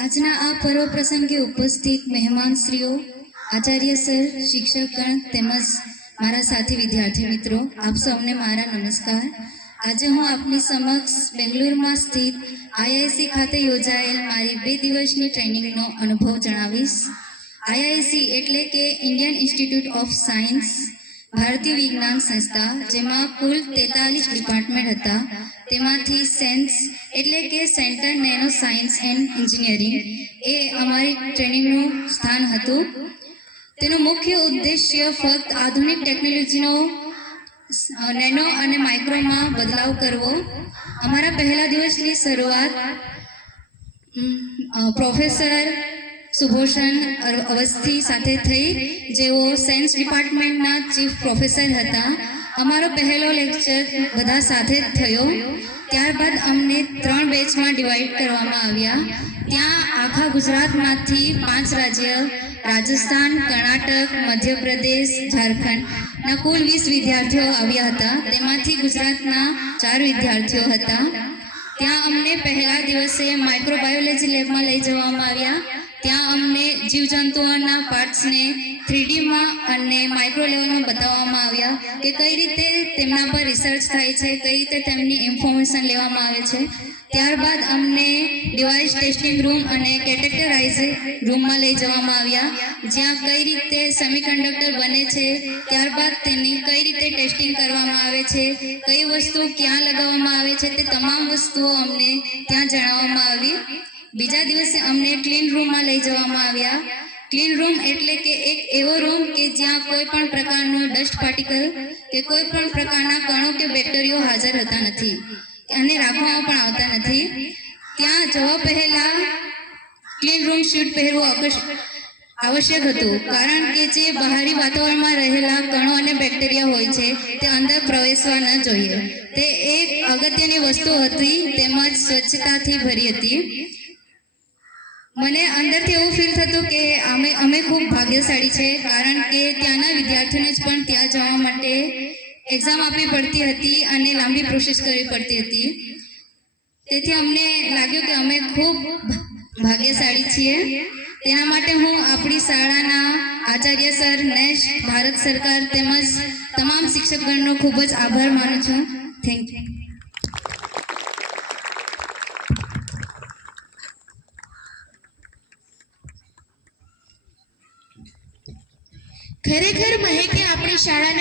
આજના આ પર્વ પ્રસંગે ઉપસ્થિત મહેમાનશ્રીઓ, આચાર્ય સર, શિક્ષકગણ તેમજ મારા સાથી વિદ્યાર્થી મિત્રો, આપ સૌને મારા નમસ્કાર. આજે હું આપની સમક્ષ બેંગ્લોરમાં સ્થિત આઈઆઈસી ખાતે યોજાયેલ મારી 2 દિવસની ટ્રેનિંગનો અનુભવ જણાવીશ. આઈઆઈસી એટલે કે ઇન્ડિયન ઇન્સ્ટિટ્યૂટ ઓફ સાયન્સ, ભારતીય વિજ્ઞાન સંસ્થા, જેમાં કુલ 43 ડિપાર્ટમેન્ટ હતા. તેમાંથી સેન્સ એટલે કે centre nano science and engineering એ અમારી ટ્રેનિંગનું સ્થાન હતું. તેનો મુખ્ય ઉદ્દેશ્ય ફક્ત આધુનિક ટેકનોલોજીનો નેનો અને માઇક્રોમાં બદલાવ કરવો. અમારા પહેલા દિવસની શરૂઆત પ્રોફેસર સુભોષણ અવસ્થી સાથે થઈ, જેઓ સાયન્સ ડિપાર્ટમેન્ટના ચીફ પ્રોફેસર હતા. અમારો પહેલો લેક્ચર બધા સાથે જ થયો. ત્યારબાદ અમને 3 બેચમાં ડિવાઈડ કરવામાં આવ્યા. ત્યાં આખા ગુજરાતમાંથી 5 રાજ્ય, રાજસ્થાન, કર્ણાટક, મધ્યપ્રદેશ, ઝારખંડના કુલ 20 વિદ્યાર્થીઓ આવ્યા હતા. તેમાંથી ગુજરાતના 4 વિદ્યાર્થીઓ હતા. ત્યાં અમને પહેલા દિવસે માઇક્રોબાયોલોજી લેબમાં લઈ જવામાં આવ્યા. ત્યાં અમને જીવજંતુઓના પાર્ટ્સને 3Dમાં અને માઇક્રો લેવલમાં બતાવવામાં આવ્યા કે કઈ રીતે તેમના પર રિસર્ચ થાય છે, કઈ રીતે તેમની ઇન્ફોર્મેશન લેવામાં આવે છે. ત્યારબાદ અમને ડિવાઇસ ટેસ્ટિંગ રૂમ અને કેટેગરાઇઝિંગ રૂમમાં લઈ જવામાં આવ્યા, જ્યાં કઈ રીતે સેમિકન્ડક્ટર બને છે, ત્યારબાદ તેની કઈ રીતે ટેસ્ટિંગ કરવામાં આવે છે, કઈ વસ્તુ ક્યાં લગાવવામાં આવે છે, તે તમામ વસ્તુઓ અમને ત્યાં જણાવવામાં આવી. બીજા દિવસે અમને ક્લીન રૂમમાં લઈ જવામાં આવ્યા. ક્લીન રૂમ એટલે કે એક એવો રૂમ કે જ્યાં કોઈ પણ પ્રકારનો ડસ્ટ પાર્ટિકલ કે કોઈ પણ પ્રકારના કણો કે બેક્ટેરિયા હાજર હોતા નથી અને રાખવામાં પણ આવતા નથી. ત્યાં જવા પહેલા ક્લીન રૂમ શૂટ પહેરવું આવશ્યક હતું, કારણ કે જે બહારી વાતાવરણમાં રહેલા કણો અને બેક્ટેરિયા હોય છે તે અંદર પ્રવેશવા ન જોઈએ. તે એક અગત્યની વસ્તુ હતી, તેમજ સ્વચ્છતાથી ભરી હતી. મને અંદરથી એવું ફીલ થતું કે અમે ખૂબ ભાગ્યશાળી છે, કારણ કે ત્યાંના વિદ્યાર્થીઓને જ પણ ત્યાં જવા માટે એક્ઝામ આપવી પડતી હતી અને લાંબી પ્રોસેસ કરવી પડતી હતી. તેથી અમને લાગ્યું કે અમે ખૂબ ભાગ્યશાળી છીએ. તેના માટે હું આપણી શાળાના આચાર્ય સર, નેશ, ભારત સરકાર તેમજ તમામ શિક્ષકગણનો ખૂબ જ આભાર માનું છું. Thank you. ખરેખર મહેકે આપણી શાળાને